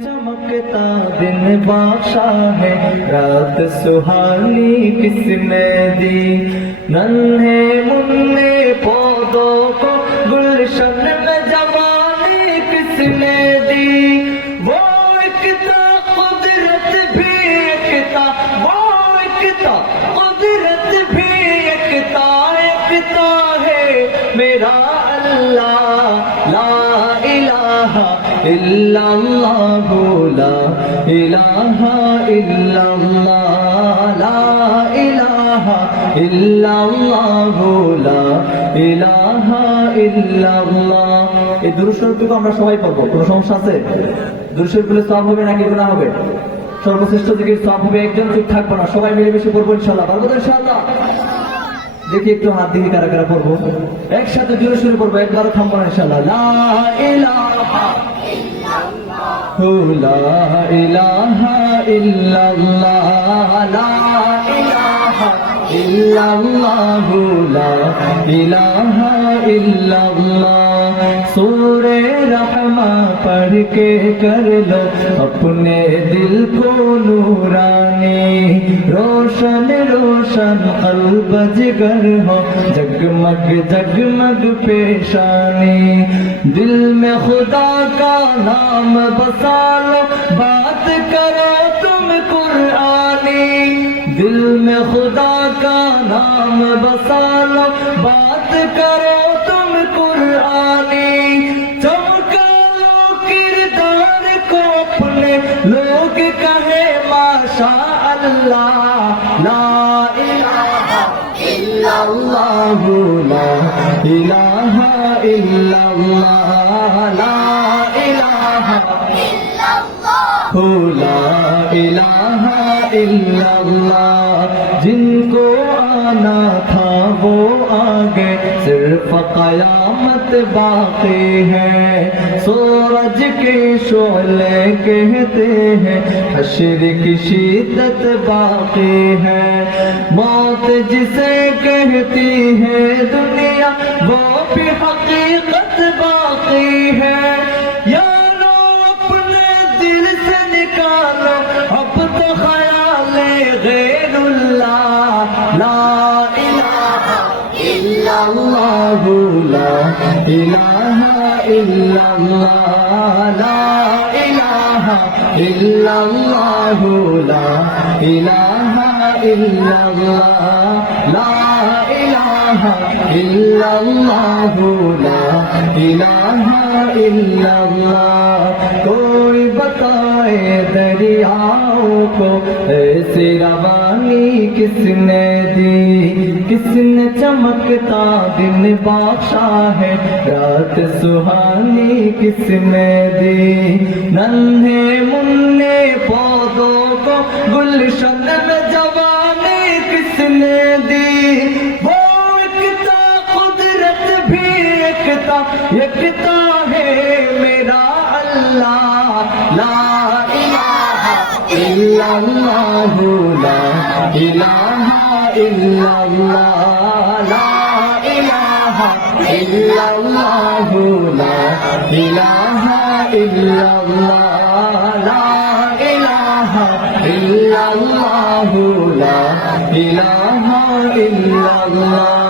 चमकता दिन बादशा है, रात सुहानी किसने दी। नन्हे मुन्ने पौधों को गुलशन में जवानी किसने दी। वो एकता कुदरत भी एकता, वो एकता कुदरत भी एकता, एकता है मेरा अल्लाह। ला इलाहा इल्लल्लाह, ला इलाहा इल्लल्लाह, ला इलाहा इल्लल्लाह, ला इलाहा इल्लल्लाह। এই দুরূদ শরীফটুকু আমরা সবাই পড়বো, কোনো সমস্যা আছে? দুরূদ শরীফ বলে সওয়াব হবে নাকি গুনাহ হবে? সর্বশ্রেষ্ঠ জিকির সওয়াব হবে, একজন চুপ থাকবো না, সবাই মিলেমিশে পড়বো ইনশাআল্লাহ। পারবো তো ইনশাআল্লাহ? দেখি একটু হাত দিয়ে কারা কারা পড়বো, একসাথে জোরে শুরু করবো, একবারও থামবো না ইনশাআল্লাহ। লা ইলাহা লা ইলাহা ইল্লাল্লাহ, লা ইলাহা ইল্লাল্লাহ, লা ইলাহা ইল্লাল্লাহ। सूरे रहमा पढ़ के कर लो अपने दिल को नूरानी, रोशन रोशन कल्ब जिगर हो, जगमग जगमग पेशानी। दिल में खुदा का नाम बसा लो, बात करो तुम कुरानी। दिल में खुदा का नाम बसा लो, बात करो तुम कुरानी। चमका लो किरदार को अपने, लोग कहे माशा अल्लाह। ला इलाहा इल्लल्लाह, ला इलाहा इल्लल्लाह, ला इलाहा इल्लल्लाह, ला इलाहा इल्लल्लाह। जिनको आना था वो आ गए, सिर्फ कयामत बाकी है। सूरज के शोले कहते हैं, हश्र की शिद्दत बाकी है। मौत जिसे कहती है दुनिया, वो भी हकीकत बाकी है। यारो अपने दिल से निकालो अब तो ख्याले गैरुल्लाह। ला इलाहा इल्लल्लाह, ला इलाहा इल्लल्लाह, ला इलाहा इल्लल्लाह, ला इलाहा इल्लल्लाह, ला इलाहा इल्लल्लाह, ला इलाहा इल्लल्लाह। कोई बताए दरियाओं को ऐसी रवानी किसने दी। किसने चमकता दिन बादशा है, रात सुहानी किसने दी। नन्हे मुन्ने पौधों को गुलशन में जवानी किसने दी। वो एकता कुदरत भी एकता, एकता है मेरा अल्लाह। ला इलाहा इल्लल्लाह, ला इलाहा इल्लल्लाह, ला इलाहा इल्लल्लाह, ला इलाहा इल्लल्लाह, ला इलाहा इल्लल्लाह, ला इलाहा इल्लल्लाह।